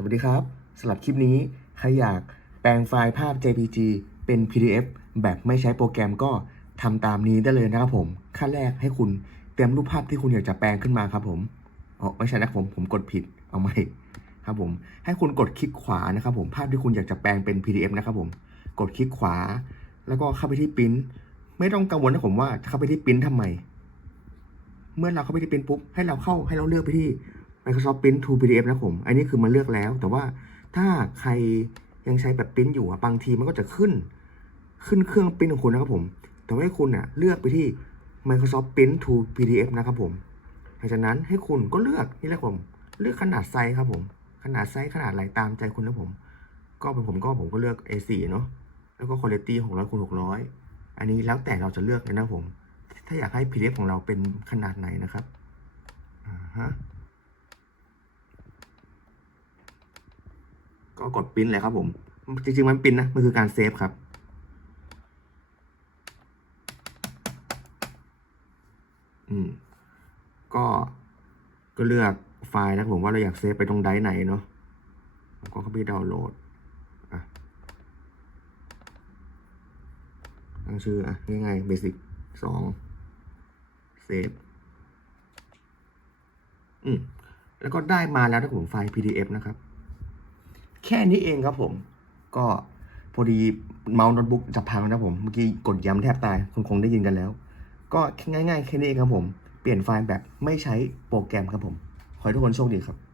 สวัสดีครับสำหรับคลิปนี้ ใครอยากแปลงไฟล์ภาพ JPG เป็น PDF แบบไม่ใช้โปรแกรมก็ทำตามนี้ได้เลยนะครับผม ขั้นแรกให้คุณเตรียมรูปภาพที่คุณอยากจะแปลงขึ้นมาครับผมอ๋อไม่ใช่นะครับผมผมกดผิดเอาใหม่ครับผม ให้คุณกดคลิกขวานะครับผมภาพที่คุณอยากจะแปลงเป็น PDF นะครับผม กดคลิกขวา แล้วก็เข้าไปที่ปิ้นไม่ต้องกังวลนะผมว่าเข้าไปที่ปิ้นทำไม เมื่อเราเข้าไปที่ปิ้นปุ๊บให้เราเข้าให้เราเลือกไปที่ Microsoft Print to PDF นะผม อันนี้คือมันเลือกแล้ว แต่ว่าถ้าใครยังใช้แบบปริ้นอยู่บางทีมันก็จะขึ้น ขึ้นเครื่องปริ้นของคุณนะครับผม แต่ว่าให้คุณอะเลือกไปที่ Microsoft Print to PDF นะครับผม หลังจากนั้นให้คุณก็เลือกนี่แหละผม เลือกขนาดไซส์ครับผม ขนาดไซส์ขนาดอะไรตามใจคุณนะผม ก็เป็นผมก็ผมก็เลือก A4 เนาะ แล้วก็คุณภาพ600คูณ600 อันนี้แล้วแต่เราจะเลือกเลยนะผม ถ้าอยากให้ PDF ของเราเป็นขนาดไหนนะครับ อ่าฮะ ก็กดปริ้นเลยครับผม จริงๆมันปริ้นนะมันคือการเซฟครับอืมก็ก็เลือกไฟล์นะผมว่าเราอยากเซฟไปตรงไดไหนเนาะก็เข้าไปดาวน์โหลดอะตั้งชื่ออะง่ายๆ basic สองเซฟอืมแล้วก็ได้มาแล้วนะผมไฟล์ PDF นะครับ แค่นี้เองครับผม ก็พอดีเมาส์โน้ตบุ๊กจะพังนะผม เมื่อกี้กดย้ำแทบตายคงคงได้ยินกันแล้ว ก็ง่ายๆแค่นี้เองครับผม เปลี่ยนไฟล์แบบไม่ใช้โปรแกรมครับผม ขอให้ทุกคนโชคดีครับ